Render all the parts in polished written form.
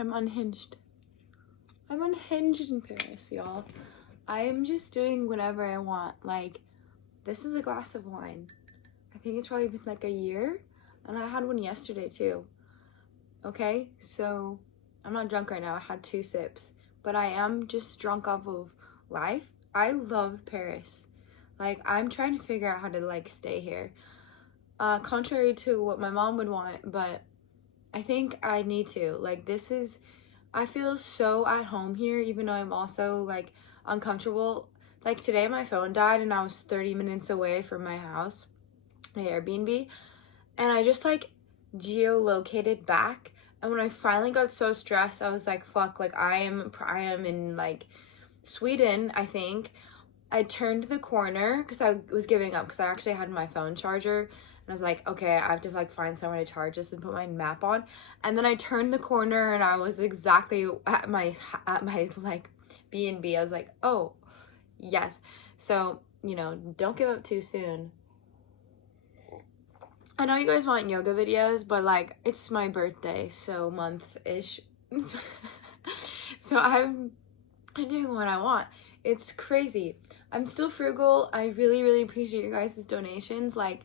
I'm unhinged. I'm unhinged in Paris, y'all. I am just doing whatever I want. Like, this is a glass of wine. I think it's probably been like a year, and I had one yesterday too. Okay, so I'm not drunk right now. I had 2 sips, but I am just drunk off of life. I love Paris. Like, I'm trying to figure out how to like stay here. Contrary to what my mom would want, but I think I need to. Like, I feel so at home here, even though I'm also like uncomfortable. Like, today my phone died and I was 30 minutes away from my house, my Airbnb, and I just like geolocated back. And when I finally got so stressed, I was like, fuck, like I am in like Sweden, I think. I turned the corner because I was giving up because I actually had my phone charger, and I was like, okay, I have to like find somewhere to charge this and put my map on. And then I turned the corner and I was exactly at my like B&B. I was like, oh yes. So, you know, don't give up too soon. I know you guys want yoga videos, but like it's my birthday, so month-ish. So I'm doing what I want. It's crazy. I'm still frugal. I really, really appreciate you guys' donations. Like,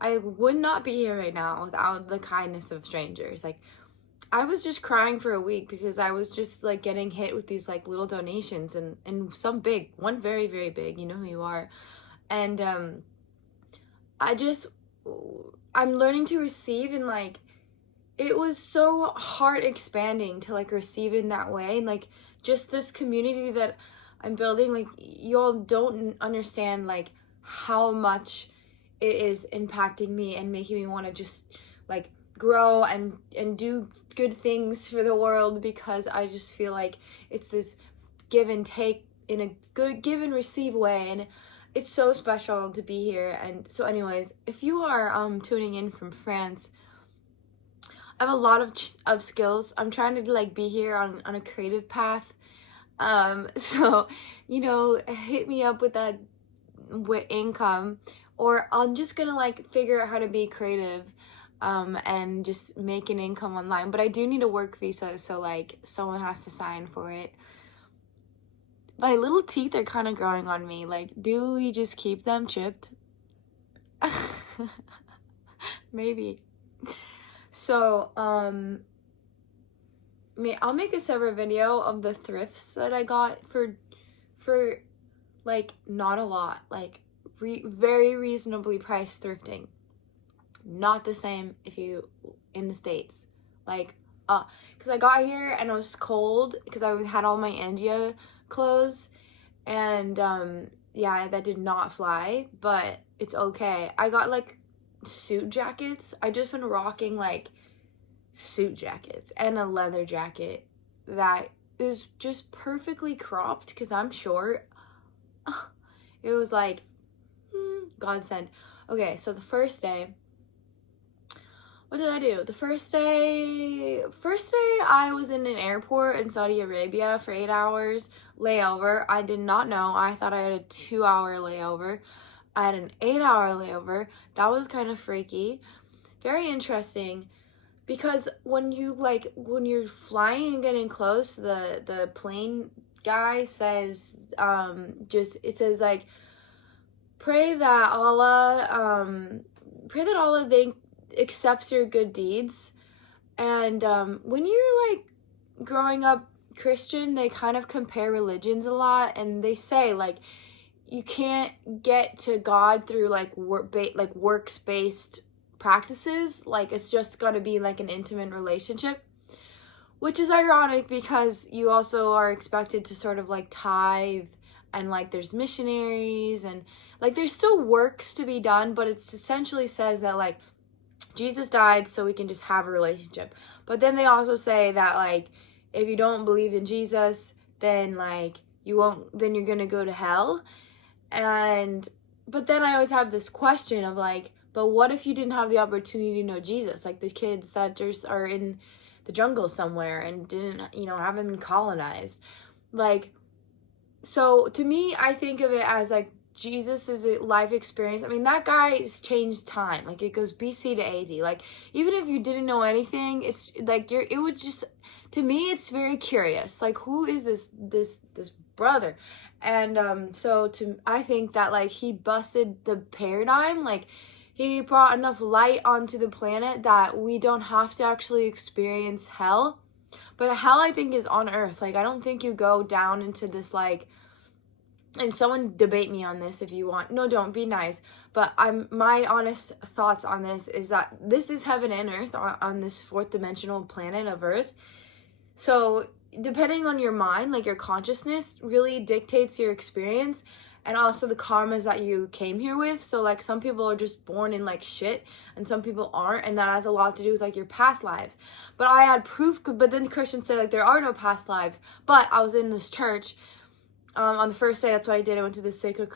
I would not be here right now without the kindness of strangers. Like, I was just crying for a week because I was just like getting hit with these like little donations, and some big, one very, very big, you know who you are. And I'm learning to receive, and like it was so heart expanding to like receive in that way. And like just this community that I'm building, like y'all don't understand like how much it is impacting me and making me want to just like grow and do good things for the world, because I just feel like it's this give and take in a good give and receive way, and it's so special to be here. And so anyways, if you are tuning in from France, I have a lot of skills. I'm trying to like be here on a creative path. So, you know, hit me up with that income, or I'm just gonna like figure out how to be creative and just make an income online. But I do need a work visa, so like someone has to sign for it. My little teeth are kind of growing on me. Like, do we just keep them chipped? Maybe. So, I'll make a separate video of the thrifts that I got for like not a lot, like very reasonably priced thrifting. Not the same if you in the States, like because I got here and it was cold because I had all my India clothes, and yeah, that did not fly, but it's okay. I got like suit jackets. I've just been rocking like suit jackets and a leather jacket that is just perfectly cropped because I'm short. It was like godsend. Okay, so the first day, what did I do? The first day I was in an airport in Saudi Arabia for 8 hours layover. I did not know. I thought I had a 2-hour layover. I had an 8-hour layover. That was kind of freaky. Very interesting, because when you're flying and getting close, the plane guy says it says like pray that Allah accepts your good deeds. And when you're like growing up Christian, they kind of compare religions a lot, and they say like you can't get to God through like works-based practices. Like, it's just got to be like an intimate relationship, which is ironic because you also are expected to sort of like tithe, and like there's missionaries, and like there's still works to be done, but it's essentially says that like Jesus died so we can just have a relationship. But then they also say that like if you don't believe in Jesus, then like then you're gonna go to hell. But then I always have this question of like, but what if you didn't have the opportunity to know Jesus? Like the kids that just are in the jungle somewhere and didn't, haven't been colonized. Like, so to me, I think of it as like Jesus' life experience, I mean, that guy's changed time. Like, it goes BC to AD. Like, even if you didn't know anything, it's like it would just, to me, it's very curious. Like, who is this brother? And I think that, like, he busted the paradigm. Like, he brought enough light onto the planet that we don't have to actually experience hell. But hell, I think, is on earth. Like, I don't think you go down into this, like, and someone debate me on this if you want. No, don't, be nice. But my honest thoughts on this is that this is heaven and earth on this fourth dimensional planet of earth. So depending on your mind, like, your consciousness really dictates your experience, and also the karmas that you came here with. So, like, some people are just born in, like, shit, and some people aren't, and that has a lot to do with, like, your past lives. But I had proof, but then Christians say, like, there are no past lives. But I was in this church on the first day. That's what I did. I went to the Sacred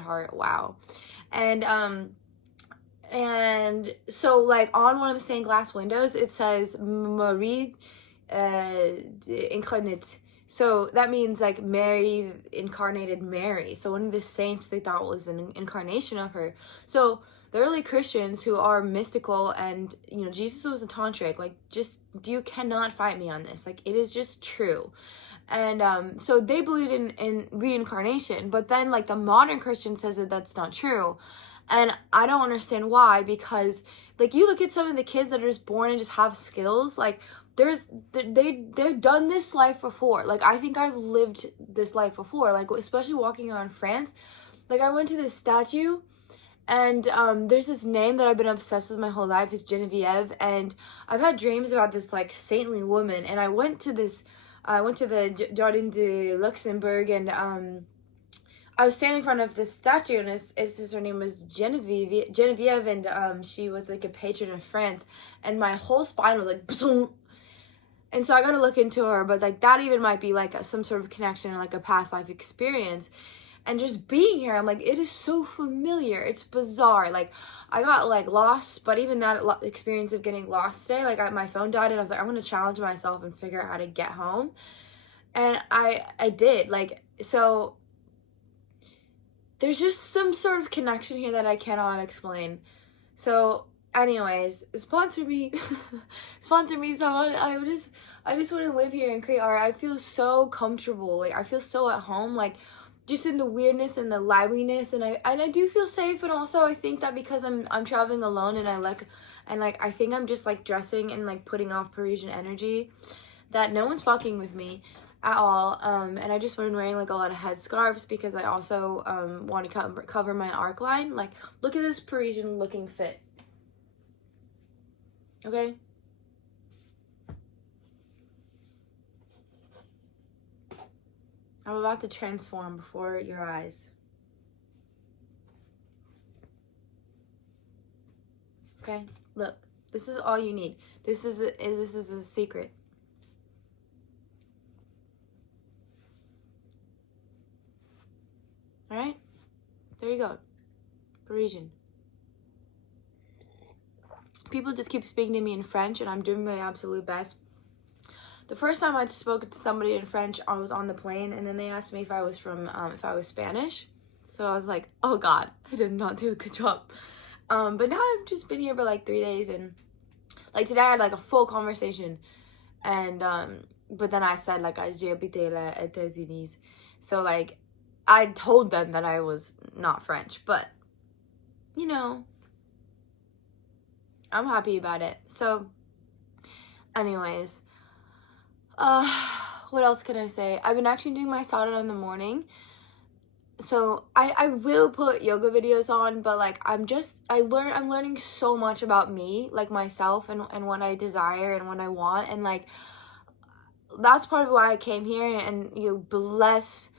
Heart. Wow. And so, like, on one of the stained glass windows, it says 𝖕𝖊𝖊𝖕𝖊𝖕𝖊𝖘𝐻. So that means, like, Mary incarnated Mary. So one of the saints they thought was an incarnation of her. So the early Christians who are mystical, and, you know, Jesus was a tantric, like, just, you cannot fight me on this. Like, it is just true. And so they believed in reincarnation, but then, like, the modern Christian says that that's not true. And I don't understand why, because, like, you look at some of the kids that are just born and just have skills, like, they've done this life before. Like, I think I've lived this life before, like, especially walking around France. Like, I went to this statue, and there's this name that I've been obsessed with my whole life, is Genevieve, and I've had dreams about this, like, saintly woman, and I went to the Jardin de Luxembourg, and I was standing in front of this statue, and her name was Genevieve, and she was, like, a patron of France, and my whole spine was like, Psung. And so I got to look into her, but, like, that even might be, like, some sort of connection, like a past life experience. And just being here, I'm like, it is so familiar. It's bizarre. Like, I got, like, lost, but even that experience of getting lost today, like, my phone died, and I was like, I'm going to challenge myself and figure out how to get home. And I did. Like, so there's just some sort of connection here that I cannot explain. So, anyways, sponsor me. Sponsor me, someone. I just want to live here and create art. I feel so comfortable. Like, I feel so at home. Like, just in the weirdness and the liveliness, and I do feel safe. And also, I think that because I'm traveling alone, and I think I'm just, like, dressing and, like, putting off Parisian energy, that no one's fucking with me at all. And I just been wearing, like, a lot of headscarves because I also want to cover my arc line. Like, look at this Parisian looking fit. Okay. I'm about to transform before your eyes. Okay? Look. This is all you need. This is a secret. Alright? There you go. Parisian. People just keep speaking to me in French, and I'm doing my absolute best. The first time I spoke to somebody in French, I was on the plane, and then they asked me if I was Spanish. So I was like, oh God, I did not do a good job. But now I've just been here for, like, 3 days, and, like, today I had, like, a full conversation, and but then I said, like, j'ai habité aux États-Unis. So, like, I told them that I was not French, but, you know, I'm happy about it. So, anyways, what else can I say? I've been actually doing my sadhana in the morning. So I will put yoga videos on, but, like, I'm learning so much about me, like, myself, and what I desire and what I want, and, like, that's part of why I came here. And you know, bless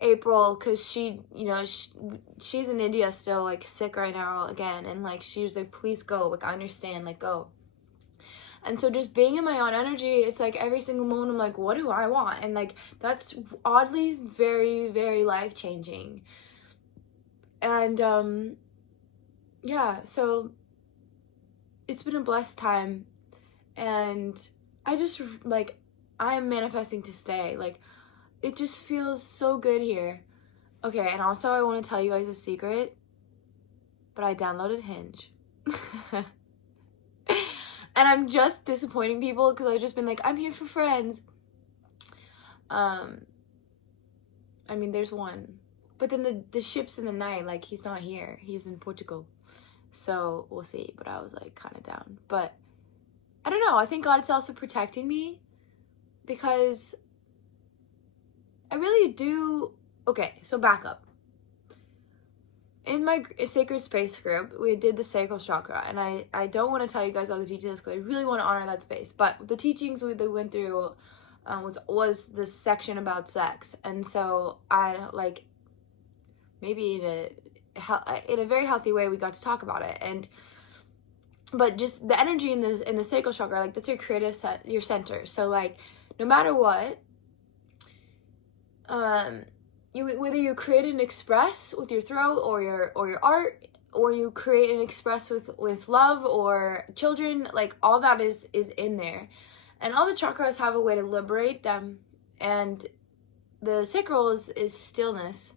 April, because she, you know, she's in India still, like, sick right now again, and, like, she was like, please go, like, I understand, like, go. And so just being in my own energy, it's like every single moment I'm like, what do I want? And, like, that's oddly very, very life-changing. And yeah, so it's been a blessed time, and I just, like, I am manifesting to stay. Like, it just feels so good here. Okay, and also I want to tell you guys a secret, but I downloaded Hinge. And I'm just disappointing people because I've just been like, I'm here for friends. I mean, there's one. But then the ship's in the night, like, he's not here. He's in Portugal. So, we'll see. But I was, like, kind of down. But, I don't know. I think God is also protecting me. Because I really do... Okay, so back up. In my sacred space group, we did the sacral chakra. And I don't want to tell you guys all the details because I really want to honor that space. But the teachings we went through was this section about sex. And so, I, like... maybe in a very healthy way we got to talk about it, but just the energy in the sacral chakra, like, that's your creative your center. So, like, no matter what, whether you create and express with your throat or your art, or you create and express with love or children, like, all that is in there, and all the chakras have a way to liberate them, and the sacral is stillness.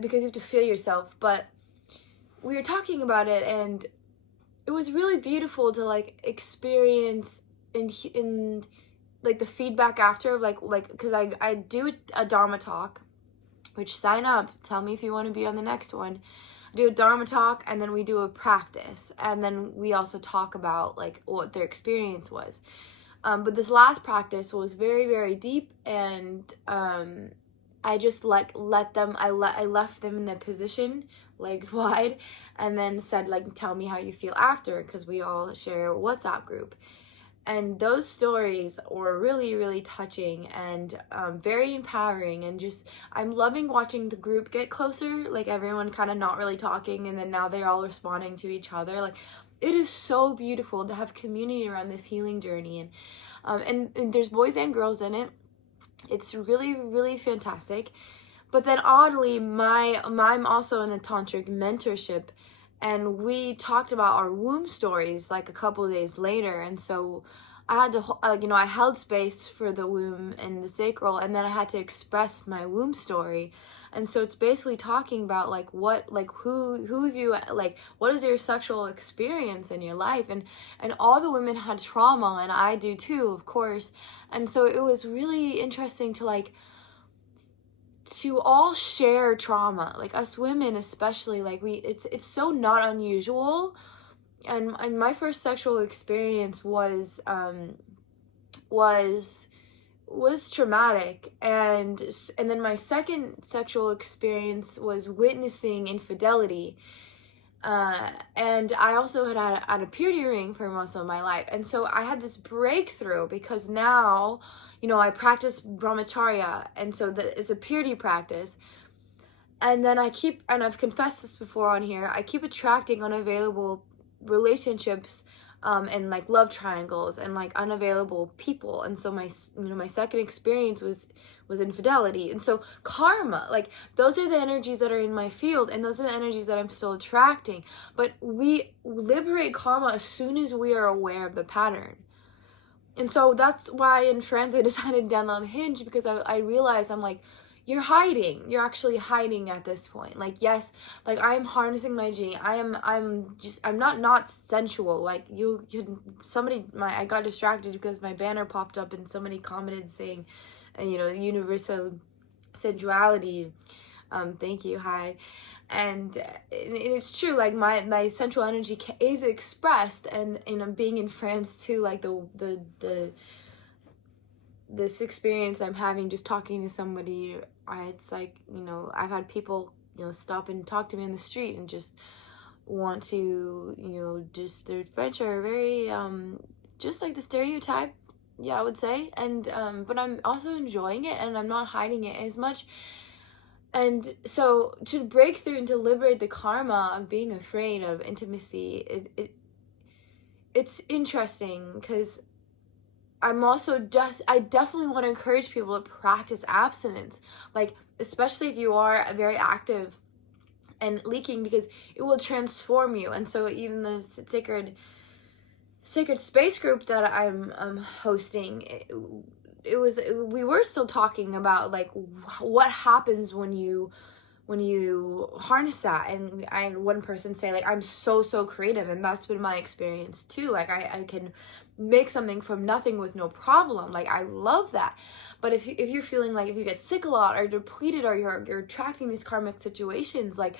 Because you have to feel yourself. But we were talking about it, and it was really beautiful to, like, experience in like the feedback after, like because I do a Dharma talk, which, sign up, tell me if you want to be on the next one. I do a Dharma talk, and then we do a practice, and then we also talk about, like, what their experience was. But this last practice was very, very deep, and I just, like, let them, I left them in their position, legs wide, and then said, like, tell me how you feel after, because we all share a WhatsApp group. And those stories were really, really touching and very empowering, and just, I'm loving watching the group get closer, like, everyone kind of not really talking, and then now they're all responding to each other. Like, it is so beautiful to have community around this healing journey, and there's boys and girls in it. It's really, really fantastic. But then, oddly, I'm also in a tantric mentorship, and we talked about our womb stories, like, a couple of days later. And so I had to, I held space for the womb and the sacral, and then I had to express my womb story. And so it's basically talking about, like, what, like, who have you, like, what is your sexual experience in your life? And all the women had trauma, and I do too, of course. And so it was really interesting to, like, to all share trauma, like, us women especially, like, it's so not unusual. And my first sexual experience was traumatic, and then my second sexual experience was witnessing infidelity, and I also had a purity ring for most of my life. And so I had this breakthrough, because now, I practice brahmacharya, and so it's a purity practice. And then I've confessed this before on here, I keep attracting unavailable relationships, and, like, love triangles, and, like, unavailable people. And so my second experience was infidelity. And so karma, like, those are the energies that are in my field, and those are the energies that I'm still attracting. But we liberate karma as soon as we are aware of the pattern. And so that's why in France I decided to download Hinge, because I realized, I'm like, you're actually hiding at this point. Like, yes, like, I'm harnessing my G. I'm not sensual. Like, I got distracted because my banner popped up and somebody commented saying, universal sensuality. Thank you, hi. And it's true, like, my sensual energy is expressed, and being in France too, like, this experience I'm having just talking to somebody, it's like, I've had people, stop and talk to me in the street and just want to, just, their French are very, just like the stereotype, I would say. And, but I'm also enjoying it, and I'm not hiding it as much. And so to break through and to liberate the karma of being afraid of intimacy, it's interesting, because I definitely want to encourage people to practice abstinence, like, especially if you are very active and leaking, because it will transform you. And so even the sacred sacred space group that I'm hosting, we were still talking about like what happens when you harness that, and I had one person say like, I'm so creative, and that's been my experience too. Like I can make something from nothing with no problem. Like I love that. But if you're feeling like if you get sick a lot or depleted, or you're attracting these karmic situations, like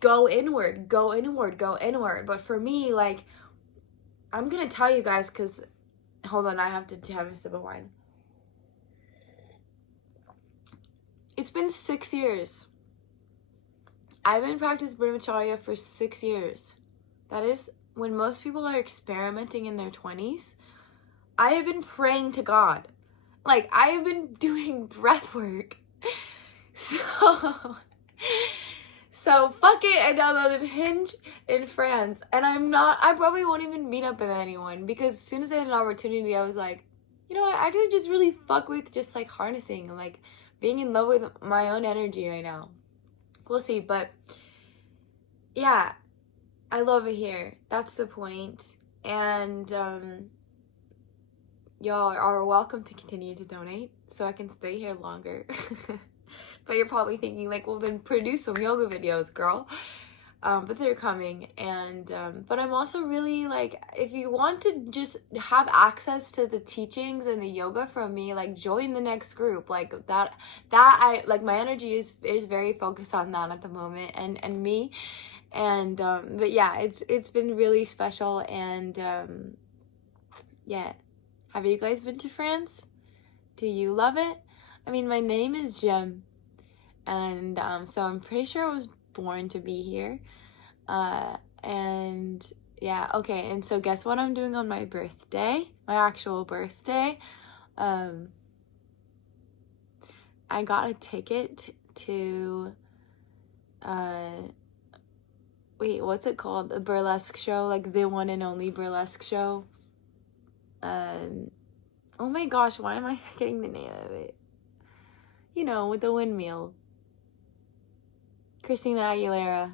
go inward. But for me, like, I'm gonna tell you guys, because hold on, I have to have a sip of wine. It's been 6 years. I've been practicing brahmacharya for 6 years. That is when most people are experimenting in their 20s. I have been praying to God. Like, I have been doing breath work. So fuck it, I downloaded Unhinged in France. And I probably won't even meet up with anyone, because as soon as I had an opportunity, I was like, you know what, I could just really fuck with just like harnessing and like being in love with my own energy right now. We'll see, but yeah, I love it here. That's the point. And y'all are welcome to continue to donate so I can stay here longer. But you're probably thinking like, well, then produce some yoga videos, girl. But they're coming. And but I'm also really like, if you want to just have access to the teachings and the yoga from me, like join the next group. Like that I like, my energy is very focused on that at the moment, and me. And but yeah, it's been really special. And yeah, have you guys been to France? Do you love it? I mean, my name is Jem, and so I'm pretty sure I was born to be here. And yeah, okay, and so guess what I'm doing on my birthday, my actual birthday? I got a ticket to wait, what's it called? A burlesque show, like the one and only burlesque show. Oh my gosh, why am I forgetting the name of it? You know, with the windmill. Christina Aguilera.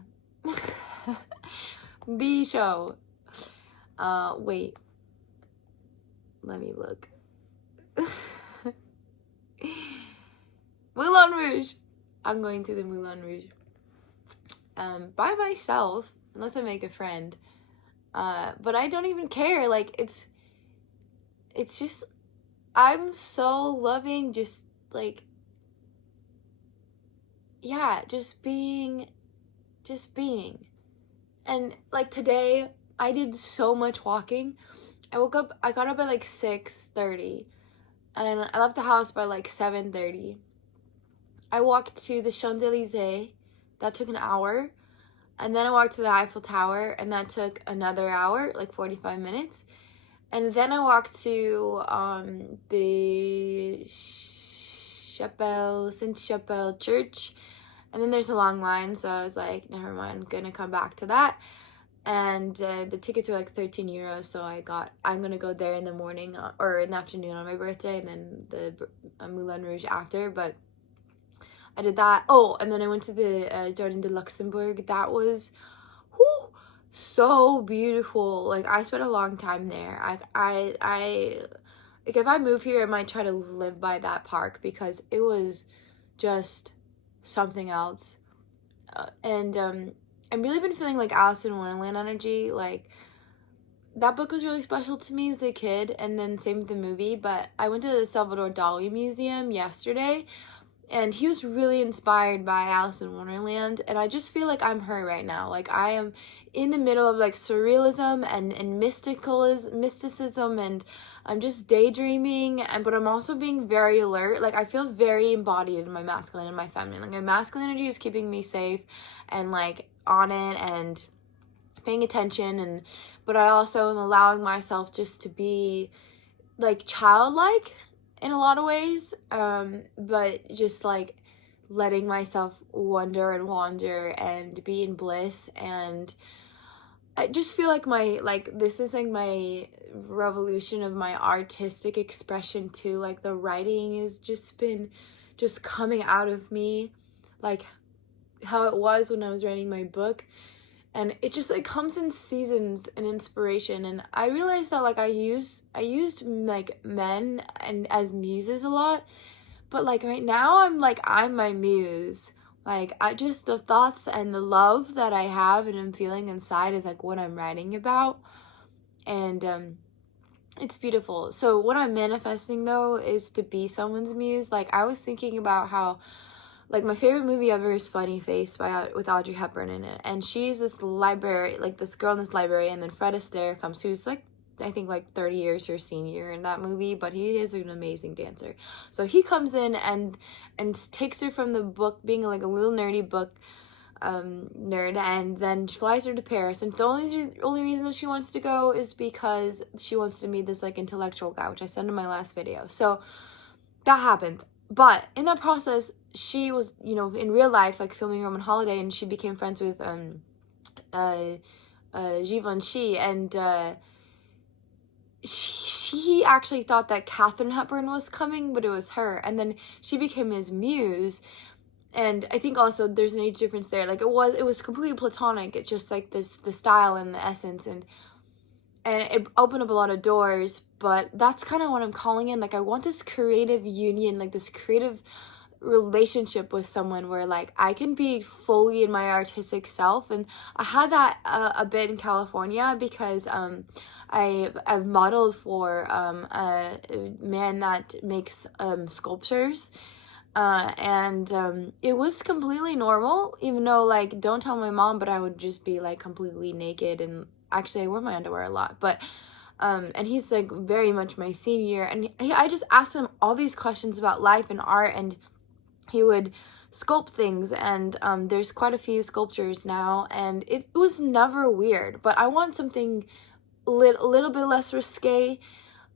The show. Wait. Let me look. Moulin Rouge. I'm going to the Moulin Rouge. By myself, unless I make a friend. But I don't even care. Like, it's just, I'm so loving just, like, yeah, just being. And, like, today, I did so much walking. I got up at, like, 6:30, and I left the house by, like, 7:30. I walked to the 𝚙𝚡. That took an hour. And then I walked to the Eiffel Tower, and that took another hour, like 45 minutes. And then I walked to the 𝚑𝚘𝚑𝚑 church. And then there's a long line, so I was like, never mind, I'm gonna come back to that. And the tickets were like 13 euros, so I'm gonna go there in the morning or in the afternoon on my birthday, and then the Moulin Rouge after. But I did that. Oh, and then I went to the Jardin de Luxembourg. That was so beautiful. Like, I spent a long time there. I like, if I move here, I might try to live by that park, because it was just something else. And I've really been feeling like Alice in Wonderland energy. Like, that book was really special to me as a kid, and then same with the movie. But I went to the Salvador Dali Museum yesterday, and he was really inspired by Alice in Wonderland, and I just feel like I'm her right now. Like, I am in the middle of like surrealism and mysticism, and I'm just daydreaming, but I'm also being very alert. Like, I feel very embodied in my masculine and my feminine. Like, my masculine energy is keeping me safe and like on it and paying attention, but I also am allowing myself just to be like childlike in a lot of ways, but just like letting myself wonder and wander and be in bliss. And I just feel like this is like my revolution of my artistic expression too. Like, the writing has just been coming out of me, like how it was when I was writing my book. and it just like comes in seasons and inspiration. And I realized that like I used like men and as muses a lot, but like right now I'm my muse. Like I just, the thoughts and the love that I have and I'm feeling inside is like what I'm writing about. And it's beautiful. So what I'm manifesting though is to be someone's muse. Like I was thinking about how like my favorite movie ever is Funny Face with Audrey Hepburn in it, and she's this library, like this girl in this library, and then Fred Astaire comes, who's like I think like 30 years her senior in that movie, but he is an amazing dancer. So he comes in and takes her from the book, being like a little nerdy book nerd, and then flies her to Paris. And the only reason that she wants to go is because she wants to meet this like intellectual guy, which I said in my last video. So that happened, but in that process she was, you know, in real life like filming Roman Holiday, and she became friends with Givenchy, and she actually thought that Katharine Hepburn was coming, but it was her, and then she became his muse. And I think also there's an age difference there. Like it was completely platonic. It's just like the style and the essence, and it opened up a lot of doors. But that's kind of what I'm calling in. Like I want this creative union, like this creative relationship with someone where like I can be fully in my artistic self. And I had that a bit in California because I've modeled for a man that makes sculptures, and it was completely normal, even though like, don't tell my mom, but I would just be like completely naked, and actually I wear my underwear a lot, but and he's like very much my senior, and I just asked him all these questions about life and art, and he would sculpt things, and there's quite a few sculptures now, and it was never weird. But I want something a little bit less risque,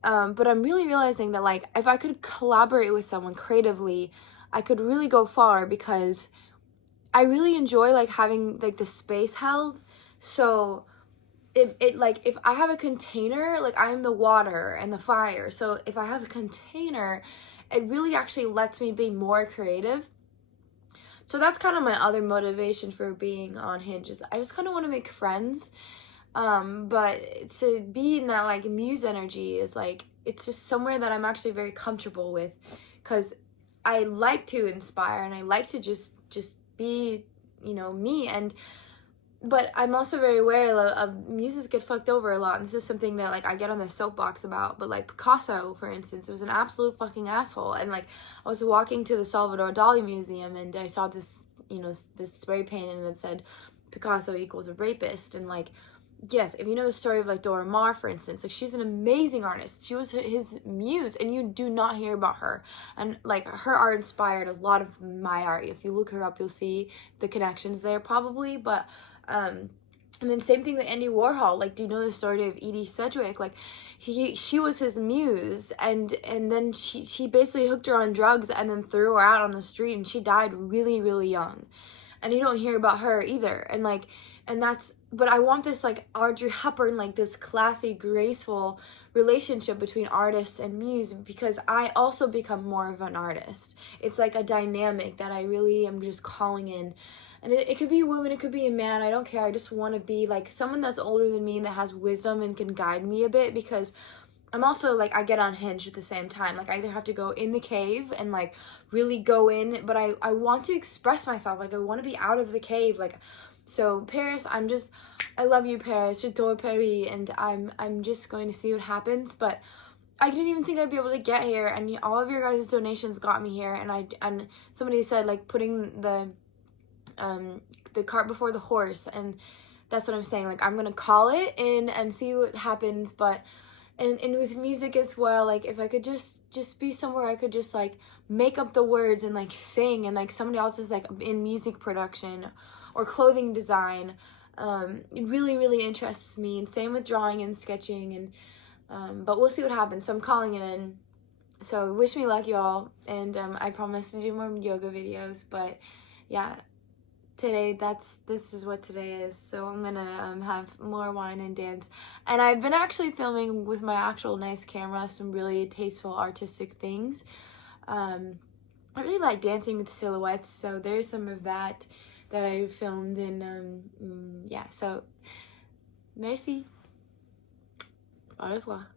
but I'm really realizing that like if I could collaborate with someone creatively, I could really go far, because I really enjoy like having like the space held. So if I have a container, like I'm the water and the fire, so if I have a container, it really actually lets me be more creative. So that's kind of my other motivation for being on Hinge, is I just kind of want to make friends, but to be in that like muse energy is like, it's just somewhere that I'm actually very comfortable with, because I like to inspire and I like to just be, you know, me. And but I'm also very aware of muses get fucked over a lot, and this is something that like I get on the soapbox about. But like Picasso, for instance, was an absolute fucking asshole. And like I was walking to the 𝚙𝚅𝚑𝚘𝚗 Museum, and I saw this, you know, this spray paint, and it said Picasso equals a rapist. And like, yes, if you know the story of like Dora Maar, for instance, like she's an amazing artist. She was his muse, and you do not hear about her. And like her art inspired a lot of my art. If you look her up, you'll see the connections there probably. But and then same thing with Andy Warhol. Like, do you know the story of 𝖕𝖊𝖊𝖊𝖕𝖊𝖕? Like she was his muse, and then she basically hooked her on drugs and then threw her out on the street, and she died really, really young. And you don't hear about her either. And like, and that's, but I want this like Audrey Hepburn, like this classy, graceful relationship between artist and muse, because I also become more of an artist. It's like a dynamic that I really am just calling in. And it could be a woman, it could be a man, I don't care. I just want to be like someone that's older than me and that has wisdom and can guide me a bit, because I'm also like, I get unhinged at the same time. Like I either have to go in the cave and like really go in, but I want to express myself. Like I want to be out of the cave. Like, so Paris, I love you, Paris, j'adore Paris, and I'm just going to see what happens. But I didn't even think I'd be able to get here, and all of your guys' donations got me here. And somebody said like putting the cart before the horse, and that's what I'm saying. Like I'm gonna call it in and see what happens. But and with music as well, like if I could just be somewhere I could just like make up the words and like sing, and like somebody else is like in music production or clothing design, it really, really interests me. And same with drawing and sketching, and but we'll see what happens. So I'm calling it in. So wish me luck, y'all, and I promise to do more yoga videos. But yeah, today this is what today is. So I'm gonna have more wine and dance, and I've been actually filming with my actual nice camera some really tasteful artistic things. I really like dancing with silhouettes, so there's some of that. that I filmed in, yeah, so merci. Au revoir.